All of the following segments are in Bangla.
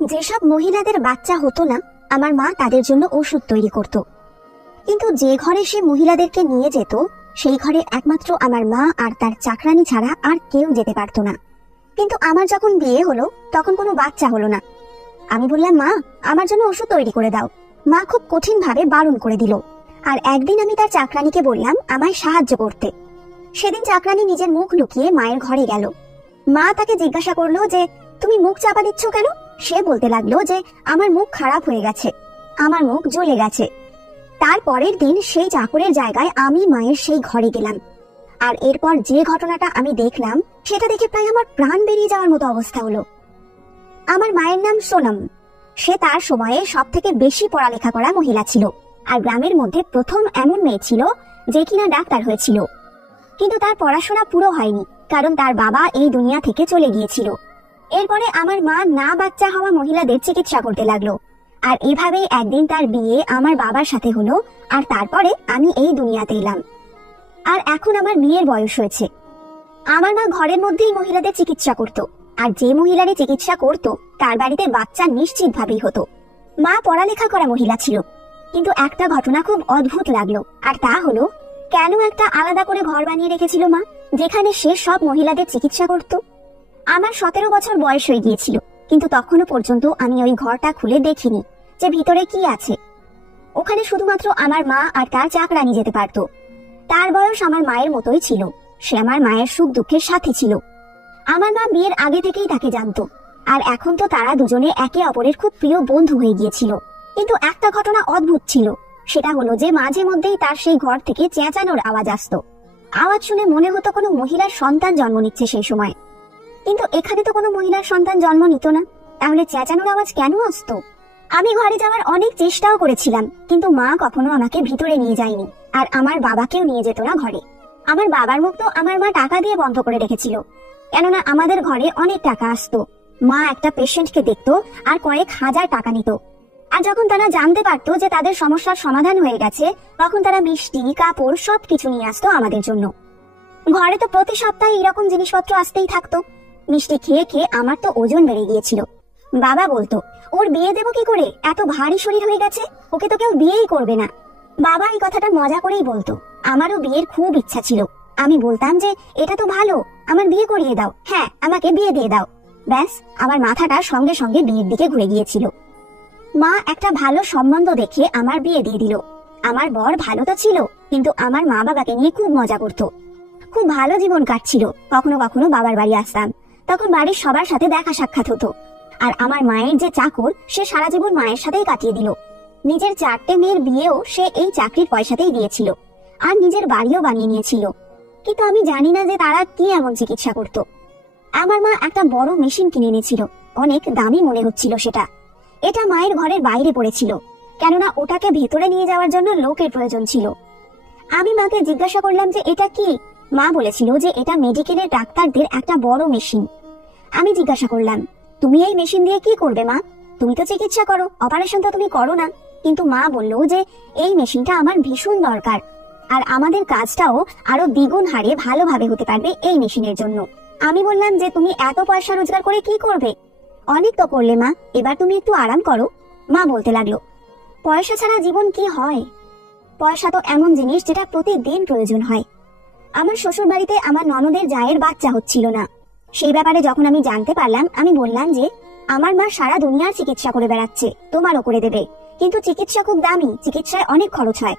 যেসব মহিলাদের বাচ্চা হতো না, আমার মা তাদের জন্য ওষুধ তৈরি করত। কিন্তু যে ঘরে সে মহিলাদেরকে নিয়ে যেত, সেই ঘরে একমাত্র আমার মা আর তার চাকরানি ছাড়া আর কেউ যেতে পারতো না। কিন্তু আমার যখন বিয়ে হলো, তখন কোনো বাচ্চা হলো না। আমি বললাম, মা আমার জন্য ওষুধ তৈরি করে দাও। মা খুব কঠিন ভাবে বারণ করে দিল। আর একদিন আমি তার চাকরানিকে বললাম আমায় সাহায্য করতে। সেদিন চাকরানি নিজের মুখ লুকিয়ে মায়ের ঘরে গেল। মা তাকে জিজ্ঞাসা করলো যে তুমি মুখ চাপা দিচ্ছ কেন? সে বলতে লাগলো যে আমার মুখ খারাপ হয়ে গেছে, আমার মুখ জ্বলে গেছে। তার পরের দিন সেই চাকরের জায়গায় আমি মায়ের সেই ঘরে গেলাম। আর এরপর যে ঘটনাটা আমি দেখলাম, সেটা দেখে প্রায় আমার প্রাণ বেরিয়ে যাওয়ার মতো অবস্থা হলো। আমার মায়ের নাম সোনম। সে তার সময়ে সব থেকে বেশি পড়ালেখা করা মহিলা ছিল, আর গ্রামের মধ্যে প্রথম এমন মেয়ে ছিল যে কিনা ডাক্তার হয়েছিল। কিন্তু তার পড়াশোনা পুরো হয়নি, কারণ তার বাবা এই দুনিয়া থেকে চলে গিয়েছিল। এরপরে আমার মা না বাচ্চা হওয়া মহিলাদের চিকিৎসা করতে লাগলো। আর এভাবেই একদিন তার বিয়ে আমার বাবার সাথে হলো, আর তারপরে আমি এই দুনিয়াতে এলাম। আর এখন আমার বিয়ের বয়স হয়েছে। আমার মা ঘরের মধ্যেই মহিলাদের চিকিৎসা করত, আর যে মহিলারে চিকিৎসা করত তার বাড়িতে বাচ্চা নিশ্চিত ভাবেই হতো। মা পড়ালেখা করা মহিলা ছিল, কিন্তু একটা ঘটনা খুব অদ্ভুত লাগলো। আর তা হলো, কেন একটা আলাদা করে ঘর বানিয়ে রেখেছিল মা, যেখানে সে সব মহিলাদের চিকিৎসা করত। আমার 17 বছর বয়স হয়ে গিয়েছিল, কিন্তু তখনও পর্যন্ত আমি ওই ঘরটা খুলে দেখিনি যে ভিতরে কি আছে। ওখানে শুধুমাত্র আমার মা আর তার চাকরানি যেতে পারত। তার বয়স আমার মায়ের মতোই ছিল। সে আমার মায়ের সুখ দুঃখের সাথী ছিল। আমার মা বিয়ের আগে থেকেই তাকে জানতো, আর এখন তো তারা দুজনে একে অপরের খুব প্রিয় বন্ধু হয়ে গিয়েছিল। কিন্তু একটা ঘটনা অদ্ভুত ছিল, সেটা হলো যে মাঝে মধ্যেই তার সেই ঘর থেকে চেঁচানোর আওয়াজ আসতো। আওয়াজ শুনে মনে হতো কোনো মহিলার সন্তান জন্ম নিচ্ছে সেই সময়। কিন্তু এখানে তো কোনো মহিলার সন্তান জন্ম নিত না, তাহলে চেঁচানোর আওয়াজ কেন আসতো? আমি ঘরে যাওয়ার অনেক চেষ্টাও করেছিলাম, কিন্তু মা কখনো আমাকে ভিতরে নিয়ে যায়নি, আর আমার বাবাকেও নিয়ে যেত না ঘরে। আমার বাবার মুখ তো আমার মা টাকা দিয়ে বন্ধ করে রেখেছিল, কেননা আমাদের ঘরে অনেক টাকা আসতো। মা একটা পেশেন্টকে দেখতো আর কয়েক হাজার টাকা নিত। আর যখন তারা জানতে পারতো যে তাদের সমস্যার সমাধান হয়ে গেছে, তখন তারা মিষ্টি, কাপড় সবকিছু নিয়ে আসতো আমাদের জন্য। ঘরে তো প্রতি সপ্তাহে এরকম জিনিসপত্র আসতেই থাকতো। মিষ্টি খেয়ে খেয়ে আমার তো ওজন বেড়ে গিয়েছিল। বাবা বলতো, ওর বিয়ে দেবো কি করে, এত ভারী শরীর হয়ে গেছে, ওকে তো কেউ বিয়েই করবে না। বাবা এই কথাটা মজা করেই বলতো। আমারও বিয়ের খুব ইচ্ছা ছিল। আমি বলতাম যে এটা তো ভালো, আমার বিয়ে করিয়ে দাও, হ্যাঁ আমাকে বিয়ে দিয়ে দাও। ব্যাস, আমার মাথাটা সঙ্গে সঙ্গে বিয়ের দিকে ঘুরে গিয়েছিল। মা একটা ভালো সম্বন্ধ দেখে আমার বিয়ে দিয়ে দিল। আমার বর ভালো তো ছিল, কিন্তু আমার মা বাবাকে নিয়ে খুব মজা করতো। খুব ভালো জীবন কাটছিল। কখনো কখনো বাবার বাড়ি আসতাম, তখন বাড়ির সবার সাথে দেখা সাক্ষাৎ হতো। আর আমার মায়ের যে চাকর, সে সারা জীবন মায়ের সাথেই কাটিয়ে দিল। নিজের 4টে মেয়ের বিয়েও সে এই চাকরির পয়সাতেই দিয়েছিল, আর নিজের বাড়িও বানিয়ে নিয়েছিল। কিন্তু আমি জানি না যে তারা কি এমন চিকিৎসা করত। আমার মা একটা বড় মেশিন কিনে এনেছিল, অনেক দামি মনে হচ্ছিল সেটা। এটা মায়ের ঘরের বাইরে পড়েছিল, কেননা ওটাকে ভেতরে নিয়ে যাওয়ার জন্য লোকের প্রয়োজন ছিল। আমি মাকে জিজ্ঞাসা করলাম যে এটা কি। মা বলেছিল যে এটা মেডিকেলের ডাক্তারদের একটা বড় মেশিন। আমি জিজ্ঞাসা করলাম, তুমি এই মেশিন দিয়ে কি করবে মা? তুমি তো চিকিৎসা করো, অপারেশন তো তুমি করো না। কিন্তু মা বলল যে এই মেশিনটা আমার ভীষণ দরকার, আর আমাদের কাজটাও আরো দ্বিগুণ হারে ভালোভাবে হতে পারবে এই মেশিনের জন্য। আমি বললাম যে তুমি এত পয়সা রোজগার করে কি করবে? অনেক তো করলে মা, এবার তুমি একটু আরাম করো। মা বলতে লাগলো, পয়সা ছাড়া জীবন কি হয়? পয়সা তো এমন জিনিস যেটা প্রতিদিন প্রয়োজন হয়। আমার শ্বশুর বাড়িতে আমার ননদের জায়ের বাচ্চা হচ্ছিল না। সেই ব্যাপারে যখন আমি জানতে পারলাম, আমি বললাম যে আমার মা সারা দুনিয়ার চিকিৎসা করে বেড়াচ্ছে, তোমারও করে দেবে, কিন্তু চিকিৎসা খুব দামি, চিকিৎসায় অনেক খরচ হয়।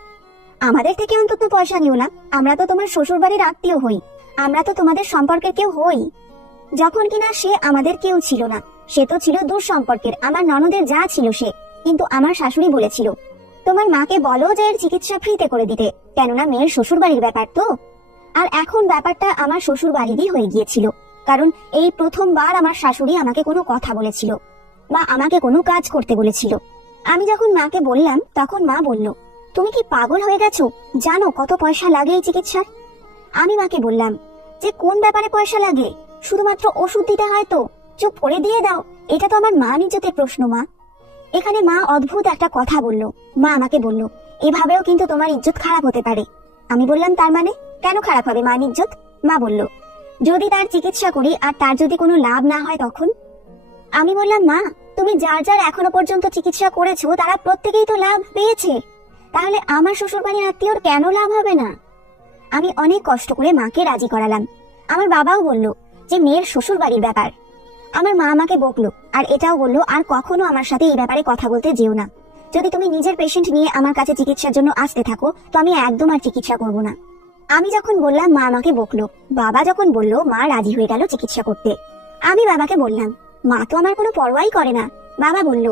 আমাদের থেকে অন্তত পয়সা নিও না, আমরা তো তোমার শ্বশুর বাড়ির আত্মীয় হই, আমরা তো তোমাদের সম্পর্কের কেউ হই। যখন কিনা সে আমাদের কেউ ছিল না, সে তো ছিল দূর সম্পর্কের, আমার ননদের যা ছিল সে। কিন্তু আমার শাশুড়ি বলেছিল, তোমার মাকে বলো যে এর চিকিৎসা ফ্রিতে করে দিতে, কেননা মেয়ের শ্বশুর বাড়ির ব্যাপার তো। আর এখন ব্যাপারটা আমার শ্বশুর বাড়িরই হয়ে গিয়েছিল, কারণ এই প্রথমবার আমার শাশুড়ি আমাকে কোনো কথা বলেছিল বা আমাকে কোনো কাজ করতে বলেছিল। আমি যখন মাকে বললাম, তখন মা বলল, তুমি কি পাগল হয়ে গেছো? জানো কত পয়সা লাগে এই চিকিৎসার? আমি মাকে বললাম যে কোন ব্যাপারে পয়সা লাগে? শুধুমাত্র ওষুধ দিতে হয় তো, চুপ করে দিয়ে দাও। এটা তো আমার মান ইজ্জতের প্রশ্ন মা। এখানে মা অদ্ভুত একটা কথা বলল। মা আমাকে বলল, এভাবেও কিন্তু তোমার ইজ্জত খারাপ হতে পারে। আমি বললাম, তার মানে কেন খারাপ হবে মান ইজ্জত? মা বলল, যদি তার চিকিৎসা করি আর তার যদি কোনো লাভ না হয় তখন। আমি বললাম, মা তুমি যার যার এখনো পর্যন্ত চিকিৎসা করেছো তারা প্রত্যেকেই তো লাভ পেয়েছে, তাহলে আমার শ্বশুর বাড়ির আত্মীয়র কেন লাভ হবে না? আমি অনেক কষ্ট করে মাকে রাজি করালাম। আমার বাবাও বলল যে মেয়ের শ্বশুর বাড়ির ব্যাপার। আমার মা আমাকে বকলো আর এটাও বললো আর কখনো আমার সাথে এই ব্যাপারে কথা বলতে যেও না। যদি তুমি নিজের পেশেন্ট নিয়ে আমার কাছে চিকিৎসার জন্য আসতে থাকো তো আমি একদম আর চিকিৎসা করব না। আমি যখন বললাম মা আমাকে বকলো, বাবা যখন বললো মা রাজি হয়ে গেল চিকিৎসা করতে। আমি বাবাকে বললাম মা তো আমার কোনো পরোয়াই করে না। বাবা বলল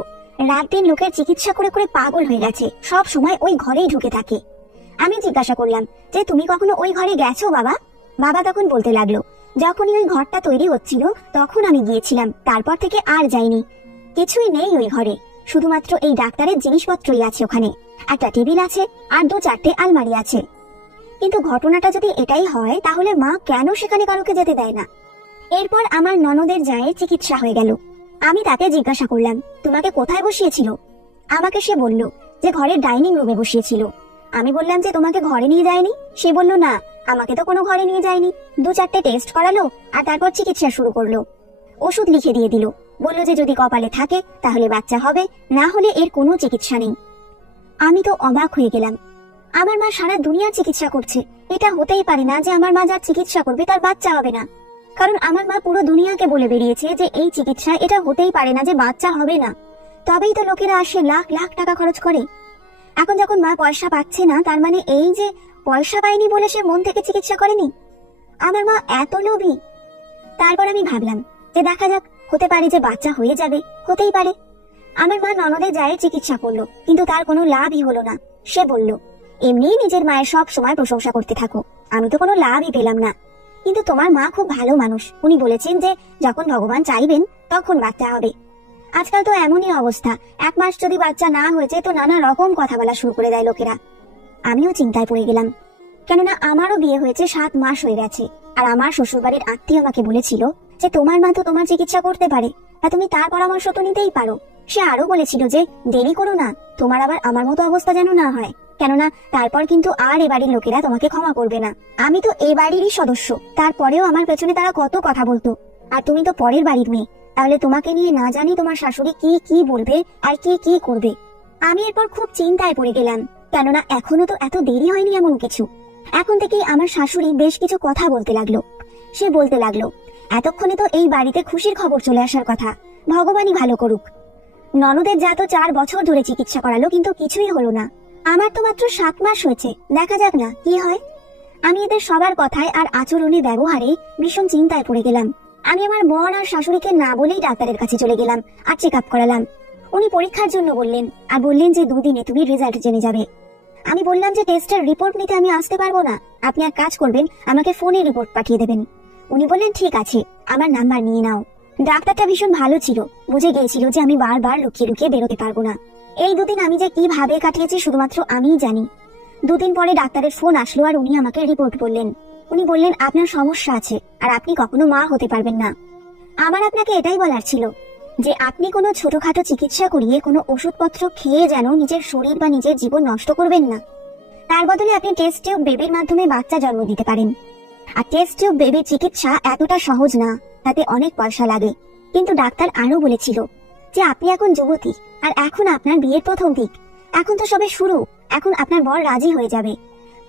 রাত দিন লোকের চিকিৎসা করে করে পাগল হয়ে গেছে, সব সময় ওই ঘরেই ঢুকে থাকে। আমি জিজ্ঞাসা করলাম যে তুমি কখনো ওই ঘরে গেছো বাবা? বাবা তখন বলতে লাগলো যখনই ওই ঘরটা তৈরি হচ্ছিল তখন আমি গিয়েছিলাম, তারপর থেকে আর যাইনি। কিছুই নেই ওই ঘরে, শুধুমাত্র এই ডাক্তারের জিনিসপত্রই আছে ওখানে। একটা টেবিল আছে আর 2-4টে আলমারি আছে। কিন্তু ঘটনাটা যদি এটাই হয় তাহলে মা কেন সেখানে কারোকে যেতে দেয় না? এরপর আমার ননদের জায়ের চিকিৎসা হয়ে গেল। আমি তাকে জিজ্ঞাসা করলাম তোমাকে কোথায় বসিয়েছিল? আমাকে সে বলল যে ঘরের ডাইনিং রুমে বসিয়েছিল। আমি বললাম যে তোমাকে ঘরে নিয়ে যায়নি? সে বলল না, আমাকে তো কোনো ঘরে নিয়ে যায়নি। 2-4টে টেস্ট করালো আর তারপর চিকিৎসা শুরু করলো। ওষুধ লিখে দিয়ে দিল, বলল যে যদি কপালে থাকে তাহলে বাচ্চা হবে, না হলে এর কোনো চিকিৎসা নেই। আমি তো অবাক হয়ে গেলাম। আমার মা সারা দুনিয়ার চিকিৎসা করছে, এটা হতেই পারে না যে আমার মা যার চিকিৎসা করবে তার বাচ্চা হবে না। কারণ আমার মা পুরো দুনিয়াকে বলে বেরিয়েছে যে এই চিকিৎসা এটা হতেই পারে না যে বাচ্চা হবে না। তবেই তো লোকেরা আসে লাখ লাখ টাকা খরচ করে। এখন যখন মা পয়সা পাচ্ছে না তার মানে এই যে পয়সা পায়নি বলে সে মন থেকে চিকিৎসা করেনি? আমার মা এত লোভী। তারপর আমি ভাবলাম যে দেখা যাক, হতে পারে যে বাচ্চা হয়ে যাবে, হতেই পারে। আমার মা ননদের জায়ের চিকিৎসা করলো কিন্তু তার কোনো লাভই হলো না। সে বলল এমনি নিজের মায়ের সব সময় প্রশংসা করতে থাকো, আমি তো কোনো লাভই পেলাম না। কিন্তু তোমার মা খুব ভালো মানুষ, উনি বলেছেন যে যখন ভগবান চাইবেন তখন বাচ্চা হবে। আজকাল তো এমনই অবস্থা, 1 মাস যদি বাচ্চা না হয়েছে তো নানা রকম কথা বলা শুরু করে দেয় লোকেরা। আমিও চিন্তায় পড়ে গেলাম, কেননা আমারও বিয়ে হয়েছে 7 মাস হয়ে গেছে। আর আমার শ্বশুরবাড়ির আত্মীয় আমাকে বলেছিল যে তোমার মা তো তোমার চিকিৎসা করতে পারে, তা তুমি তার পরামর্শ তো নিতেই পারো। সে আরো বলেছিল যে দেরি করো না, তোমার আবার আমার মতো অবস্থা যেন না হয়, কেননা তারপর কিন্তু আর এ বাড়ির লোকেরা তোমাকে ক্ষমা করবে না। আমি তো এ বাড়িরই সদস্য, তারপরেও আমার পেছনে তারা কত কথা বলতো। আর তুমি তো পরের বাড়ির মেয়ে, তাহলে তোমাকে নিয়ে না জানি তোমার শাশুড়ি কি কি বলবে আর কি কি করবে। আমি এরপর খুব চিন্তায় পড়ে গেলাম, কেননা এখনো তো এত দেরি হয়নি এমন কিছু। এখন থেকেই আমার শাশুড়ি বেশ কিছু কথা বলতে লাগলো। সে বলতে লাগলো এতক্ষণে তো এই বাড়িতে খুশির খবর চলে আসার কথা, ভগবানই ভালো করুক। ননদের যা তো 4 বছর ধরে চিকিৎসা করালো কিন্তু কিছুই হলো না, আমার তো মাত্র 7 মাস হয়েছে, দেখা যাক না কি হয়। আমি এদের সবার কথায় আর আচরণে ব্যবহারে ভীষণ চিন্তায় পড়ে গেলাম। আমি আমার বর আর শাশুড়িকে না বলেই ডাক্তারের কাছে চলে গেলাম আর চেক আপ করালাম। উনি পরীক্ষার জন্য বললেন আর বললেন যে 2 দিনে তুমি রেজাল্ট জেনে যাবে। আমি বললাম যে টেস্টের রিপোর্ট নিতে আমি আসতে পারবো না, আপনি এক কাজ করবেন, আমাকে ফোনে রিপোর্ট পাঠিয়ে দেবেন। উনি বললেন ঠিক আছে, আমার নাম্বার নিয়ে নাও। ডাক্তারটা ভীষণ ভালো ছিল, বুঝে গিয়েছিল যে আমি বারবার লুকিয়ে লুকিয়ে বেরোতে পারবো না। এই 2 দিন আমি যে কিভাবে কাটিয়েছি শুধুমাত্র আমিই জানি। 2 দিন পরে ডাক্তারের ফোন আসলো আর উনি আমাকে রিপোর্ট বললেন। উনি বললেন আপনার সমস্যা আছে আর আপনি কখনো মা হতে পারবেন না। আমার আপনাকে এটাই বলার ছিল যে আপনি কোনো ছোটখাটো চিকিৎসা করিয়ে কোনো ওষুধপত্র খেয়ে যেন নিজের শরীর বা নিজের জীবন নষ্ট করবেন না। তার বদলে আপনি টেস্ট টিউব বেবির মাধ্যমে বাচ্চা জন্ম দিতে পারেন। আর টেস্ট টিউব বেবির চিকিৎসা এতটা সহজ না, তাতে অনেক পয়সা লাগে। কিন্তু ডাক্তার আরো বলেছিল যে আপনি এখন যুবতী আর এখন আপনার বিয়ের প্রথম দিক, এখন তো সবে শুরু, এখন আপনার বর রাজি হয়ে যাবে।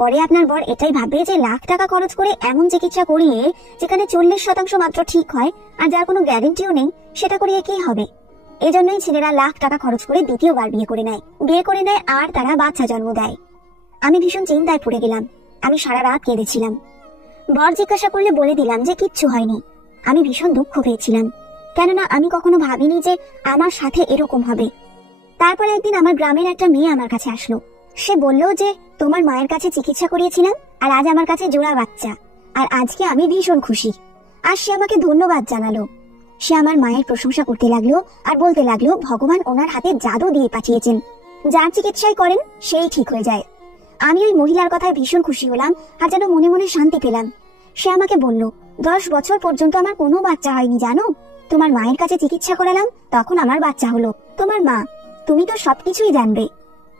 পরে আপনার বর এটাই ভাববে যে লাখ টাকা খরচ করে এমন চিকিৎসা করিয়ে যেখানে 40% মাত্র ঠিক হয় আর যার কোনো গ্যারেন্টিও নেই, সেটা করিয়ে কি হবে। এজন্যই ছেলেরা লাখ টাকা খরচ করে দ্বিতীয়বার বিয়ে করে নেয় আর তারা বাচ্চা জন্ম দেয়। আমি ভীষণ চিন্তায় পড়ে গেলাম, আমি সারা রাত কেঁদেছিলাম। বর জিজ্ঞাসা করলে বলে দিলাম যে কিচ্ছু হয়নি। আমি ভীষণ দুঃখ পেয়েছিলাম, কেননা আমি কখনো ভাবিনি যে আমার সাথে এরকম হবে। তারপরে একদিন আমার গ্রামের একটা মেয়ে আমার কাছে আসলো। সে বলল যে তোমার মায়ের কাছে চিকিৎসা করিয়েছিলাম আর আজ আমার কাছে জোড়া বাচ্চা, আর আজকে আমি ভীষণ খুশি। আর সে আমাকে ধন্যবাদ জানালো। সে আমার মায়ের প্রশংসা করতে লাগলো আর বলতে লাগলো ভগবান ওনার হাতে জাদু দিয়ে পাঠিয়েছেন, যার চিকিৎসাই করেন সেই ঠিক হয়ে যায়। আমি ওই মহিলার কথায় ভীষণ খুশি হলাম আর যেন মনে মনে শান্তি পেলাম। সে আমাকে বলল 10 বছর পর্যন্ত আমার কোনো বাচ্চা হয়নি জানো, তোমার মায়ের কাছে চিকিৎসা করালাম তখন আমার বাচ্চা হলো। তোমার মা, তুমি তো সবকিছুই জানবে।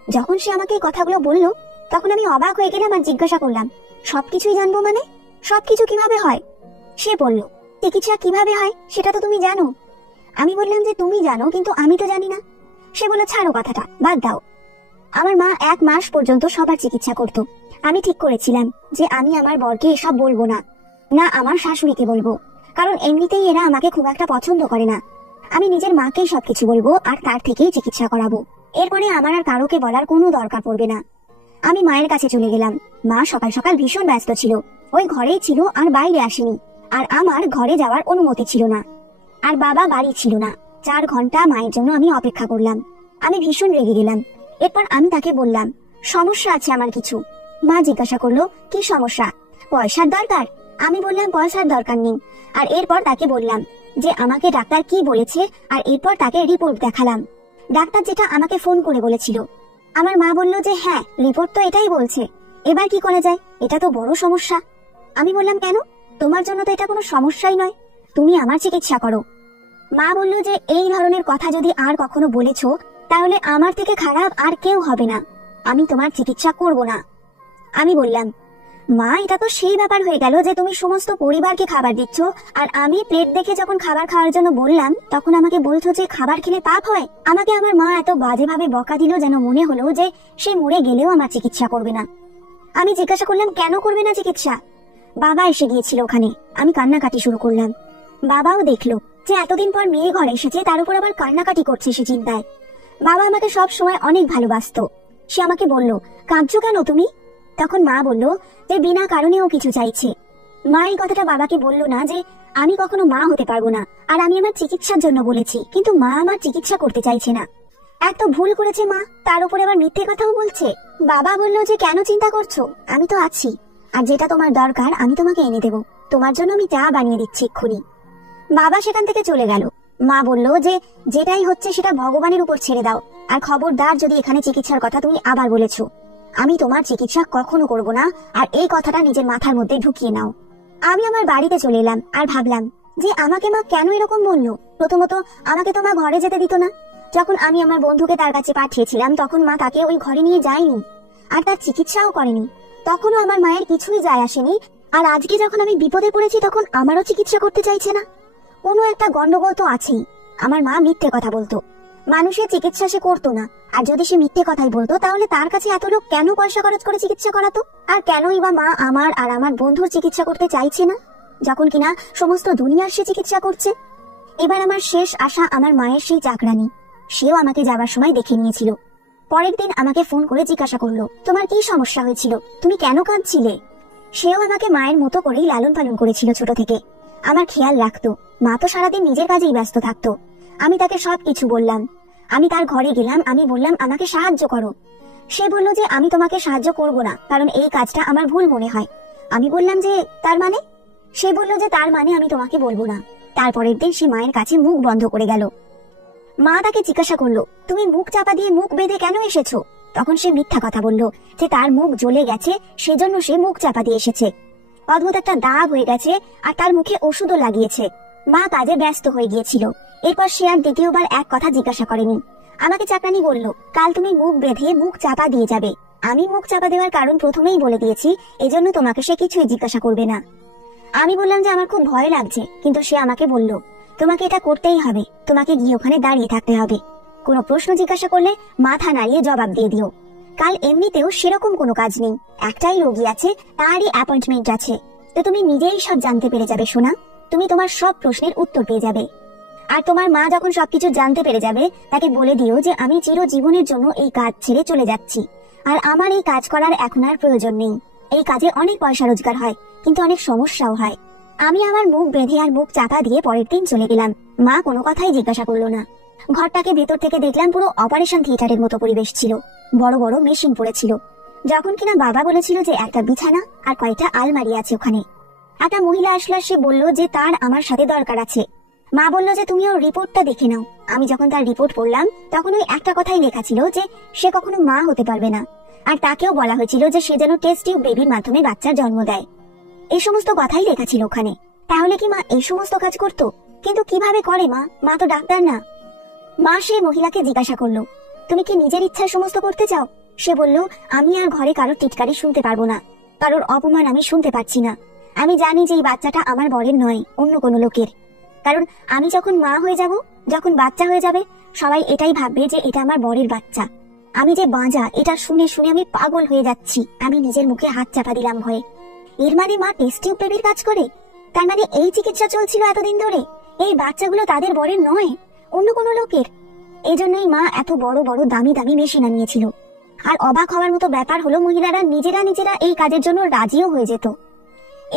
যখন সে আমাকে এই কথাগুলো বলল তখন আমি অবাক হয়ে গেলাম আর জিজ্ঞাসা করলাম সবকিছুই জানবো মানে? সবকিছু কিভাবে হয়? সে বলল চিকিৎসা কিভাবে হয় সেটা তো তুমি জানো। আমি বললাম যে তুমি জানো, কিন্তু আমি তো জানি না। সে বলল ছাড়ো কথাটা, বাদ দাও। আমার মা 1 মাস পর্যন্ত সবার চিকিৎসা করত। আমি ঠিক করেছিলাম যে আমি আমার বরকে এসব বলবো না, না আমার শাশুড়িকে বলবো, কারণ এমনিতেই এরা আমাকে খুব একটা পছন্দ করে না। আমি নিজের মাকেই সবকিছু বলবো আর তার থেকেই চিকিৎসা করাবো। এরপরে আমার আর কারোকে বলার কোনো দরকার পড়বে না। আমি মায়ের কাছে চলে গেলাম। মা সকাল সকাল ভীষণ ব্যস্ত ছিল, ওই ঘরেই ছিল আর বাইরে আসেনি। আর আমার ঘরে যাওয়ার অনুমতি ছিল না, আর বাবা বাড়ি ছিল না। 4 ঘন্টা মায়ের জন্য আমি অপেক্ষা করলাম। আমি ভীষণ রেগে গেলাম। এরপর আমি তাকে বললাম সমস্যা আছে আমার কিছু। মা জিজ্ঞাসা করলো কি সমস্যা? পয়সার দরকার? আমি বললাম পয়সার দরকার নেই। আর এরপর তাকে বললাম যে আমাকে ডাক্তার কি বলেছে, আর এরপর তাকে রিপোর্ট দেখালাম, ডাক্তার যেটা আমাকে ফোন করে বলেছিল। আমার মা বলল যে হ্যাঁ, রিপোর্ট তো এটাই বলছে, এবার কি করা যায়? এটা তো বড় সমস্যা। আমি বললাম কেন? তোমার জন্য তো এটা কোনো সমস্যাই নয়, তুমি আমার চিকিৎসা করো। মা বলল যে এই ধরনের কথা যদি আর কখনো বলেছো তাহলে আমার থেকে খারাপ আর কেউ হবে না, আমি তোমার চিকিৎসা করব না। আমি বললাম মা, এটা তো সেই ব্যাপার হয়ে গেল যে তুমি সমস্ত পরিবারকে খাবার দিচ্ছ, আর আমি প্লেট দেখে যখন খাবার খাওয়ার জন্য বললাম তখন আমাকে বলছো যে খাবার খেলে পাপ হয়। আমাকে আমার মা এত বাজেভাবে বকা দিল যেন মনে হলো যে সে মরে গেলেও আমার চিকিৎসা করবে না। আমি জিজ্ঞাসা করলাম কেন করবে না চিকিৎসা? বাবা এসে গিয়েছিল ওখানে। আমি কান্নাকাটি শুরু করলাম। বাবাও দেখলো যে এতদিন পর মেয়ে ঘরে এসেছে, তার উপর আবার কান্নাকাটি করছে সে চিন্তায়। বাবা আমাকে সব সময় অনেক ভালোবাসতো। সে আমাকে বলল কাঁদছো কেন তুমি? তখন মা বলল যে বিনা কারণেও কিছু চাইছে। মা এই কথাটা বাবাকে বলল না যে আমি কখনো মা হতে পারবো না, আর আমি আমার চিকিৎসার জন্য বলেছি, কিন্তু মা আমার চিকিৎসা করতে চাইছে না। এক তো ভুল করেছে মা, তার উপরে আবার মিথ্যে কথাও বলছে। বাবা বলল যে কেন চিন্তা করছো, আমি তো আছি, আর যেটা তোমার দরকার আমি তোমাকে এনে দেবো, তোমার জন্য আমি চা বানিয়ে দিচ্ছি এক্ষুনি। বাবা সেখান থেকে চলে গেল। মা বলল যে যেটাই হচ্ছে সেটা ভগবানের উপর ছেড়ে দাও, আর খবরদার যদি এখানে চিকিৎসার কথা তুমি আবার বলেছো, আমি তোমার চিকিৎসা কখনো করব না, আর এই কথাটা নিজের মাথার মধ্যে ঢুকিয়ে নাও। আমি আমার বাড়িতে চলে এলাম আর ভাবলাম যে আমাকে মা কেন এরকম বললো। প্রথমত আমাকে তো মা ঘরে যেতে দিত না। যখন আমি আমার বন্ধুকে তার কাছে পাঠিয়েছিলাম তখন মা তাকে ওই ঘরে নিয়ে যায়নি, আর তার চিকিৎসাও করেনি। তখনও আমার মায়ের কিছুই যায় আসেনি। আর আজকে যখন আমি বিপদে পড়েছি তখন আমারও চিকিৎসা করতে চাইছে না। কোনো একটা গন্ডগোল তো আছেই। আমার মা মিথ্যে কথা বলতো, মানুষের চিকিৎসা সে করতো না। আর যদি সে মিথ্যে কথাই বলতো তাহলে তার কাছে এত লোক কেন পয়সা খরচ করে চিকিৎসা করাতো? আর কেনই বা মা আমার আর আমার বন্ধুর চিকিৎসা করতে চাইছে না, যখন কিনা সমস্ত দুনিয়ার সে চিকিৎসা করছে? এবার আমার শেষ আশা আমার মায়ের সেই চাকরানি। সেও আমাকে যাবার সময় দেখে নিয়েছিল। পরের দিন আমাকে ফোন করে জিজ্ঞাসা করলো তোমার কি সমস্যা হয়েছিল, তুমি কেন কাঁদছিলে? সেও আমাকে মায়ের মতো করেই লালন পালন করেছিল ছোট থেকে। আমার খেয়াল রাখতো। মা তো সারাদিন নিজের কাজেই ব্যস্ত থাকতো। আমি তাকে সবকিছু বললাম। আমি তার ঘরে গেলাম, আমি বললাম আমাকে সাহায্য করো। সে বলল যে আমি তোমাকে সাহায্য করব না, কারণ এই কাজটা আমার ভুল মনে হয়। আমি বললাম যে তার মানে? সে বলল যে তার মানে আমি তোমাকে বলবো না। তারপরের দিন সে মায়ের কাছে মুখ বন্ধ করে গেল। মা তাকে জিজ্ঞাসা করলো তুমি মুখ চাপা দিয়ে মুখ বেঁধে কেন এসেছো? তখন সে মিথ্যা কথা বলল যে তার মুখ জ্বলে গেছে, সেজন্য সে মুখ চাপা দিয়ে এসেছে। অদ্ভুত একটা দাগ হয়ে গেছে, আর তার মুখে ওষুধও লাগিয়েছে। মা কাজে ব্যস্ত হয়ে গিয়েছিল। এরপর সে আর দ্বিতীয়বার এক কথা জিজ্ঞাসা করেনি। আমাকে চাকরানি বলল কাল তুমি মুখ বেঁধে মুখ চাপা দিয়ে যাবে। আমি মুখ চাপা দেওয়ার কারণ প্রথমেই বলে দিয়েছি, এজন্য তোমাকে সে কিছুই জিজ্ঞাসা করবে না। আমি বললাম যে আমার খুব ভয় লাগছে, কিন্তু সে আমাকে বলল তোমাকে এটা করতেই হবে, তোমাকে গিয়ে ওখানে দাঁড়িয়ে থাকতে হবে। কোনো প্রশ্ন জিজ্ঞাসা করলে মাথা নাড়িয়ে জবাব দিয়ে দিও। কাল এমনিতেও সেরকম কোনো কাজ নেই, একটাই রোগী আছে, তারই অ্যাপয়েন্টমেন্ট আছে। তো তুমি নিজেই সব জানতে পেরে যাবে সোনা, তুমি তোমার সব প্রশ্নের উত্তর পেয়ে যাবে। আর তোমার মা যখন সবকিছু জানতে পেরে যাবে তাকে বলে দিও যে আমি চিরজীবনের জন্য এই কাজ ছেড়ে চলে যাচ্ছি, আর আমার এই কাজ করার এখন আর প্রয়োজন নেই। এই কাজে অনেক পয়সা রোজগার হয়, কিন্তু অনেক সমস্যাও হয়। আমি আমার মুখ বেঁধে আর মুখ চাপা দিয়ে পরের দিন চলে গেলাম। মা কোনো কথাই জিজ্ঞাসা করলো না। ঘরটাকে ভেতর থেকে দেখলাম পুরো অপারেশন থিয়েটারের মতো পরিবেশ ছিল। বড় বড় মেশিন পড়েছিল। যখন কিনা বাবা বলেছিল যে একটা বিছানা আর কয়েকটা আলমারি আছে ওখানে। একটা মহিলা আসলো, সে বলল যে তার আমার সাথে দরকার আছে। মা বলল যে তুমি ওর রিপোর্টটা দেখে নাও। আমি যখন তার রিপোর্ট পড়লাম তখন ওই একটা কথাই লেখা ছিল যে সে কখনো মা হতে পারবে না, আর তাকেও বলা হয়েছিল যে সে যেন টেস্ট টিউব বেবির মাধ্যমে বাচ্চার জন্ম দেয়। এই সমস্ত কথাই লেখা ছিল ওখানে। তাহলে কি মা এই সমস্ত কাজ করতো? কিন্তু কিভাবে করে মা? মা তো ডাক্তার না। মা সেই মহিলাকে জিজ্ঞাসা করলো তুমি কি নিজের ইচ্ছায় সমস্ত করতে চাও? সে বলল আমি আর ঘরে কারোর টিটকারি শুনতে পারবো না, কারোর অপমান আমি শুনতে পারছি না। আমি জানি যে এই বাচ্চাটা আমার বরের নয়, অন্য কোনো লোকের। কারণ আমি যখন মা হয়ে যাব যখন বাচ্চা হয়ে যাবে সবাই এটাই ভাববে যে এটা আমার বরের বাচ্চা। আমি যে বাঁজা এটা শুনে শুনে আমি পাগল হয়ে যাচ্ছি। আমি নিজের মুখে হাত চাপা দিলাম ভয়ে। এর মানে মা টেস্ট টিউব বেবির কাজ করে? তার মানে এই চিকিৎসা চলছিল এতদিন ধরে? এই বাচ্চাগুলো তাদের বরের নয়, অন্য কোনো লোকের? এজন্যই মা এত বড় বড় দামি দামি মেশিন আনিয়েছিল। আর অবাক হওয়ার মতো ব্যাপার হলো মহিলারা নিজেরা এই কাজের জন্য রাজিও হয়ে যেত।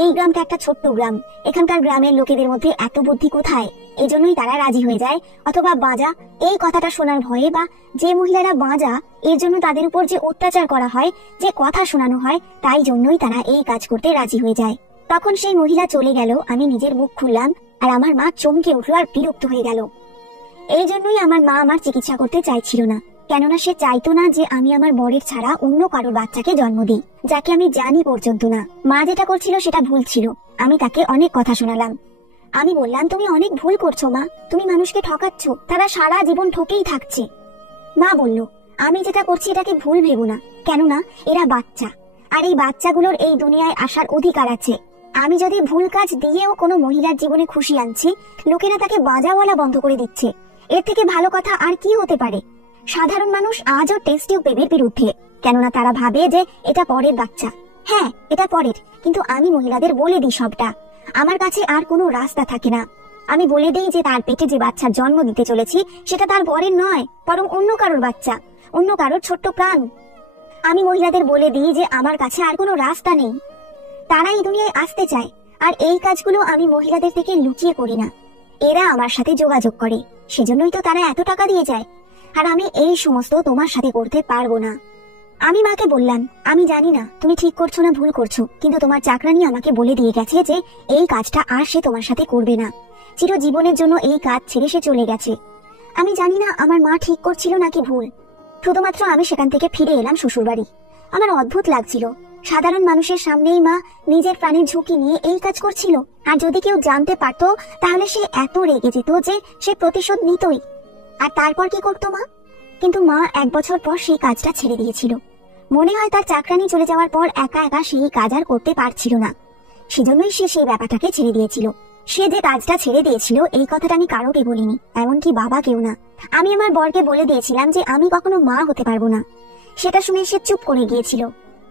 এই গ্রামটা একটা ছোট্ট গ্রাম, এখানকার গ্রামের লোকেদের মধ্যে এত বুদ্ধি কোথায়? এজন্যই তারা রাজি হয়ে যায়। অথবা বাঁজা এই কথাটা শোনার ভয়ে, বা যে মহিলারা বাঁজা এর জন্য তাদের উপর যে অত্যাচার করা হয়, যে কথা শোনানো হয়, তাই জন্যই তারা এই কাজ করতে রাজি হয়ে যায়। তখন সেই মহিলা চলে গেল, আমি নিজের মুখ খুললাম, আর আমার মা চমকে উঠলো আর বিরক্ত হয়ে গেল। এই জন্যই আমার মা আমার চিকিৎসা করতে চাইছিল না, কেননা সে চাইতো না যে আমি আমার বরের ছাড়া অন্য কারোর বাচ্চাকে জন্ম দিই, যাকে আমি জানি পর্যন্ত না। মা যেটা করছিল সেটা ভুল ছিল। আমি তাকে অনেক কথা শোনালাম। আমি বললাম, তুমি অনেক ভুল করছো মা, তুমি মানুষকে ঠকাচ্ছ, তারা সারা জীবন ঠকেই থাকছে। মা বলল, আমি যেটা করছি এটাকে ভুল ভেবো না, কেননা এরা বাচ্চা, আর এই বাচ্চাগুলোর এই দুনিয়ায় আসার অধিকার আছে। আমি যদি ভুল কাজ দিয়েও কোনো মহিলার জীবনে খুশি আনছি, লোকেরা তাকে বাজা বলা বন্ধ করে দিচ্ছে। এর থেকে ভালো কথা আর কি হতে পারে? সাধারণ মানুষ আজও টেস্ট টিউব বেবির বিরুদ্ধে, কেননা তারা ভাবে যে এটা পরের বাচ্চা। হ্যাঁ, এটা পরের, কিন্তু আমি মহিলাদের বলে দিই সবটা। আমার কাছে আর কোনো রাস্তা থাকে না। আমি বলে দিই যে তার পেটে যে বাচ্চার জন্ম দিতে চলেছি সেটা তার বরের নয়, বরং অন্য কারোর বাচ্চা, অন্য কারোর ছোট্ট প্রাণ। আমি মহিলাদের বলে দিই যে আমার কাছে আর কোনো রাস্তা নেই। তারা এই দুনিয়ায় আসতে চায়, আর এই কাজগুলো আমি মহিলাদের থেকে লুকিয়ে করি না। এরা আমার সাথে যোগাযোগ করে, সেজন্যই তো তারা এত টাকা দিয়ে যায়। আর আমি এই সমস্ত তোমার সাথে করতে পারবো না। আমি মাকে বললাম, আমি জানি না তুমি ঠিক করছো না ভুল করছো, কিন্তু তোমার চাকরানী আমাকে বলে দিয়ে গেছে যে এই কাজটা আর সে তোমার সাথে করবে না। চিরজীবনের জন্য এই কাজ ছেড়ে সে চলে গেছে। আমি জানি না আমার মা ঠিক করছিল নাকি ভুল। শুধুমাত্র আমি সেখান থেকে ফিরে এলাম শ্বশুরবাড়ি। আমার অদ্ভুত লাগছিল, সাধারণ মানুষের সামনেই মা নিজের প্রাণের ঝুঁকি নিয়ে এই কাজ করছিল। আর যদি কেউ জানতে পারতো তাহলে সে এত রেগে যেত যে সে প্রতিশোধ নিতই। আর তারপর কি করতো মা? কিন্তু মা 1 বছর পর সেই কাজটা ছেড়ে দিয়েছিল। মনে হয় তার চাকরানি চলে যাওয়ার পর একা একা সেই কাজ আর করতে পারছিল না, সেজন্যই সে সেই ব্যাপারটাকে ছেড়ে দিয়েছিল। সে যে কাজটা ছেড়ে দিয়েছিল এই কথাটা আমি কারোকে বলিনি, এমনকি বাবা কেউ না। আমি আমার বরকে বলে দিয়েছিলাম যে আমি কখনো মা হতে পারবো না। সেটা শুনে সে চুপ করে গিয়েছিল।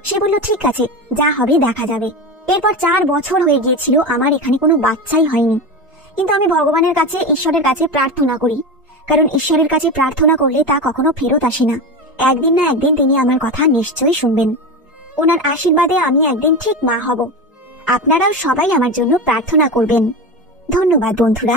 সে বলল, ঠিক আছে, যা হবে দেখা যাবে। এরপর 4 বছর হয়ে গিয়েছিল, আমার এখানে কোনো বাচ্চাই হয়নি। কিন্তু আমি ভগবানের কাছে, ঈশ্বরের কাছে প্রার্থনা করি, কারণ ঈশ্বরের কাছে প্রার্থনা করলে তা কখনো ফেরত আসে না। একদিন না একদিন তিনি আমার কথা নিশ্চয়ই শুনবেন। ওনার আশীর্বাদে আমি একদিন ঠিক মা হব। আপনারাও সবাই আমার জন্য প্রার্থনা করবেন। ধন্যবাদ বন্ধুরা।